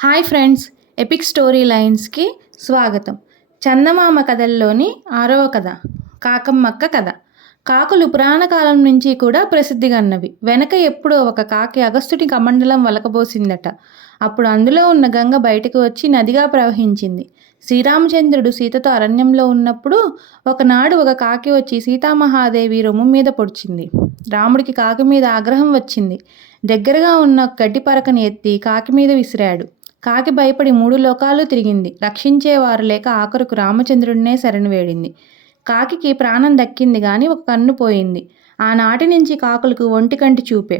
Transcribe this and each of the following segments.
Hi friends, epic story లైన్స్కి స్వాగతం. చందమామ కథల్లోని 6వ కథ కాకమ్మక్క కథ. కాకులు పురాణ కాలం నుంచి కూడా ప్రసిద్ధిగన్నవి. వెనక ఎప్పుడో ఒక కాకి అగస్త్యుని కమండలం వలకబోసిందట. అప్పుడు అందులో ఉన్న గంగ బయటకు వచ్చి నదిగా ప్రవహించింది. శ్రీరామచంద్రుడు సీతతో అరణ్యంలో ఉన్నప్పుడు ఒకనాడు ఒక కాకి వచ్చి సీతామహాదేవి రొమ్ము మీద పొడిచింది. రాముడికి కాకి మీద ఆగ్రహం వచ్చింది. దగ్గరగా ఉన్న గడ్డి పరకని ఎత్తి కాకి మీద విసిరాడు. కాకి భయపడి 3 లోకాలు తిరిగింది. రక్షించేవారు లేక ఆఖరుకు రామచంద్రుడినే శరణు వేడింది. కాకికి ప్రాణం దక్కింది గాని ఒక కన్ను పోయింది. ఆనాటి నుంచి కాకులకు ఒంటి కంటి చూపే.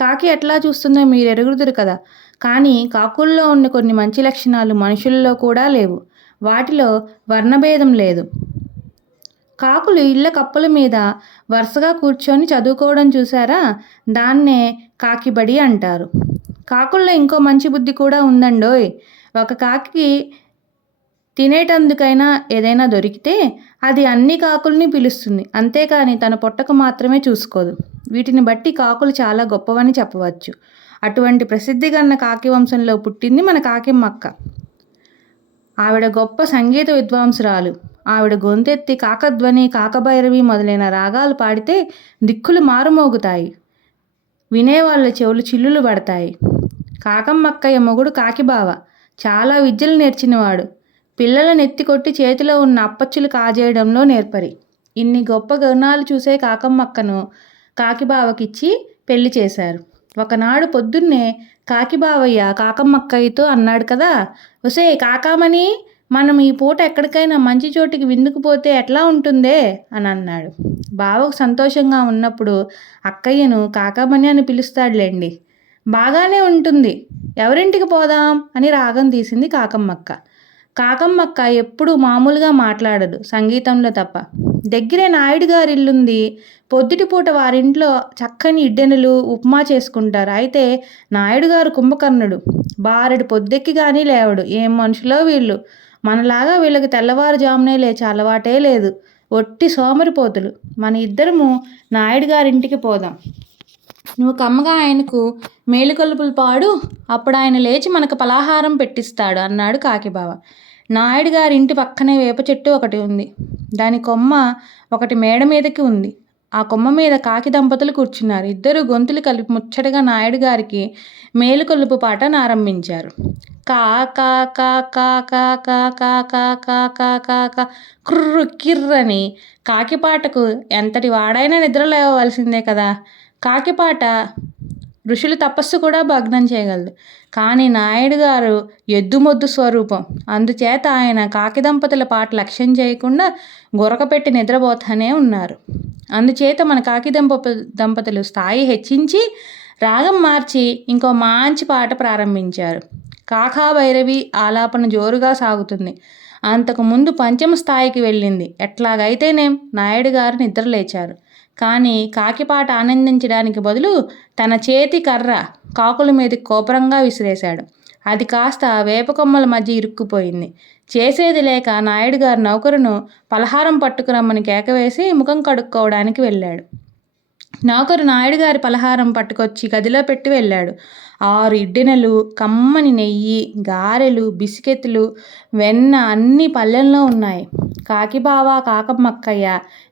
కాకి ఎట్లా చూస్తుందో మీరు ఎరుగుదురు కదా. కానీ కాకుల్లో ఉన్న కొన్ని మంచి లక్షణాలు మనుషుల్లో కూడా లేవు. వాటిలో వర్ణభేదం లేదు. కాకులు ఇళ్ళ కప్పల మీద వరుసగా కూర్చొని చదువుకోవడం చూసారా? దాన్నే కాకిబడి అంటారు. కాకుల్లో ఇంకో మంచి బుద్ధి కూడా ఉందండోయ్. ఒక కాకి తినేటందుకైనా ఏదైనా దొరికితే అది అన్ని కాకుల్ని పిలుస్తుంది, అంతేకాని తన పొట్టకు మాత్రమే చూసుకోదు. వీటిని బట్టి కాకులు చాలా గొప్పవని చెప్పవచ్చు. అటువంటి ప్రసిద్ధిగన్న కాకి వంశంలో పుట్టింది మన కాకిమ్మక్క. ఆవిడ గొప్ప సంగీత విద్వాంసురాలు. ఆవిడ గొంతెత్తి కాకధ్వని, కాకభైరవి మొదలైన రాగాలు పాడితే దిక్కులు మారుమోగుతాయి. వినేవాళ్ళ చెవులు చిల్లులు పడతాయి. కాకమ్మక్కయ్య మొగుడు కాకిబావ చాలా విద్యలు నేర్చినవాడు. పిల్లలను ఎత్తికొట్టి చేతిలో ఉన్న అప్పచ్చులు కాజేయడంలో నేర్పరి. ఇన్ని గొప్ప గుణాలు చూసే కాకమ్మక్కను కాకిబావకిచ్చి పెళ్లి చేశారు. ఒకనాడు పొద్దున్నే కాకిబావయ్య కాకమ్మక్కయ్యతో అన్నాడు కదా, ఒసే కాకామణి, మనం ఈ పూట ఎక్కడికైనా మంచి చోటికి విందుకు పోతే ఎట్లా ఉంటుందే అని అన్నాడు. బావకు సంతోషంగా ఉన్నప్పుడు అక్కయ్యను కాకామణి అని పిలుస్తాడులేండి. బాగానే ఉంటుంది, ఎవరింటికి పోదాం అని రాగం తీసింది కాకమ్మక్క. కాకమ్మక్క ఎప్పుడూ మామూలుగా మాట్లాడదు, సంగీతంలో తప్ప. దగ్గరే నాయుడు గారి ఇల్లుంది. పొద్దుటిపూట వారింట్లో చక్కని ఇడ్డెనులు, ఉప్మా చేసుకుంటారు. అయితే నాయుడు గారు కుంభకర్ణుడు. బారెడు పొద్దెక్కి కానీ లేవడు. ఏం మనుషులో వీళ్ళు. మనలాగా వీళ్ళకి తెల్లవారుజామునే లేచే అలవాటే లేదు. ఒట్టి సోమరిపోతులు. మన ఇద్దరము నాయుడు గారింటికి పోదాం. నువ్వు కమ్మగా ఆయనకు మేలుకొలుపులు పాడు, అప్పుడు ఆయన లేచి మనకు పలహారం పెట్టిస్తాడు అన్నాడు కాకిబావ. నాయుడు గారి ఇంటి పక్కనే వేప చెట్టు ఒకటి ఉంది. దాని కొమ్మ ఒకటి మేడ మీదకి ఉంది. ఆ కొమ్మ మీద కాకి దంపతులు కూర్చున్నారు. ఇద్దరు గొంతులు కలిపి ముచ్చటగా నాయుడు గారికి మేలుకొలుపు పాట ఆరంభించారు. కా కా కా కా కా కా కా కా కా కా కా కా కుర్రు కిర్రని. కాకిపాటకు ఎంతటి వాడైనా నిద్ర లేవవలసిందే కదా. కాకిపాట ఋషులు తపస్సు కూడా భగ్నం చేయగలదు. కానీ నాయుడు గారు ఎద్దుమొద్దు స్వరూపం. అందుచేత ఆయన కాకి దంపతుల పాట లక్ష్యం చేయకుండా గురకపెట్టి నిద్రపోతానే ఉన్నారు. అందుచేత మన కాకి దంపతులు స్థాయి హెచ్చించి రాగం మార్చి ఇంకో మంచి పాట ప్రారంభించారు. కాకాభైరవి ఆలాపన జోరుగా సాగుతుంది. అంతకుముందు పంచమ స్థాయికి వెళ్ళింది. ఎట్లాగైతేనేం నాయుడు గారు నిద్రలేచారు. కానీ కాకిపాట ఆనందించడానికి బదులు తన చేతి కర్ర కాకుల మీద కోపరంగా విసిరేశాడు. అది కాస్త వేపకొమ్మల మధ్య ఇరుక్కుపోయింది. చేసేది లేక నాయుడు గారు నౌకరును పలహారం పట్టుకురమ్మని కేకవేసి ముఖం కడుక్కోవడానికి వెళ్ళాడు. నౌకరు నాయుడు గారి పలహారం పట్టుకొచ్చి గదిలో పెట్టి వెళ్ళాడు. 6 ఇడ్డెనలు, కమ్మని నెయ్యి, గారెలు, బిస్కెట్లు, వెన్న అన్నీ పళ్ళెంలో ఉన్నాయి. కాకిబావ, కాకమ్మక్కయ్య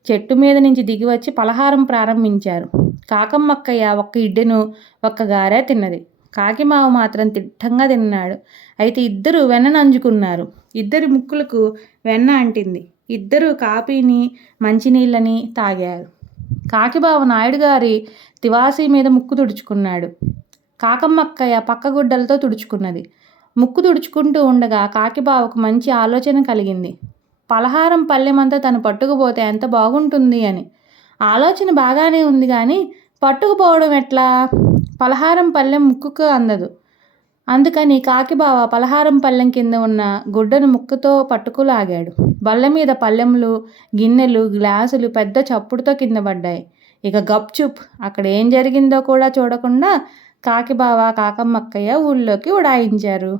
చెట్టు మీద నుంచి దిగివచ్చి పలహారం ప్రారంభించారు. కాకమ్మక్కయ్య 1 ఇడ్డెను, 1 గారె తిన్నది. కాకిబావ మాత్రం తిట్టంగా తిన్నాడు. అయితే ఇద్దరు వెన్న నంజుకున్నారు. ఇద్దరి ముక్కులకు వెన్న అంటింది. ఇద్దరు కాపీని, మంచినీళ్ళని తాగారు. కాకిబావ నాయుడు గారి తివాసీ మీద ముక్కు తుడుచుకున్నాడు. కాకమ్మక్కయ్య పక్కగుడ్డలతో తుడుచుకున్నది. ముక్కు తుడుచుకుంటూ ఉండగా కాకిబావకు మంచి ఆలోచన కలిగింది. పలహారం పళ్ళెమంతా తను పట్టుకుపోతే ఎంత బాగుంటుంది అని. ఆలోచన బాగానే ఉంది కానీ పట్టుకుపోవడం ఎట్లా? పలహారం పళ్ళెం ముక్కుకు అందదు. అందుకని కాకిబావ పలహారం పళ్ళెం కింద ఉన్న గుడ్డను ముక్కుతో పట్టుకులాగాడు. బల్ల మీద పళ్ళెములు, గిన్నెలు, గ్లాసులు పెద్ద చప్పుడుతో కింద పడ్డాయి. ఇక గప్చుప్. అక్కడ ఏం జరిగిందో కూడా చూడకుండా కాకిబావ, కాకమ్మక్కయ్య ఊళ్ళోకి ఉడాయించారు.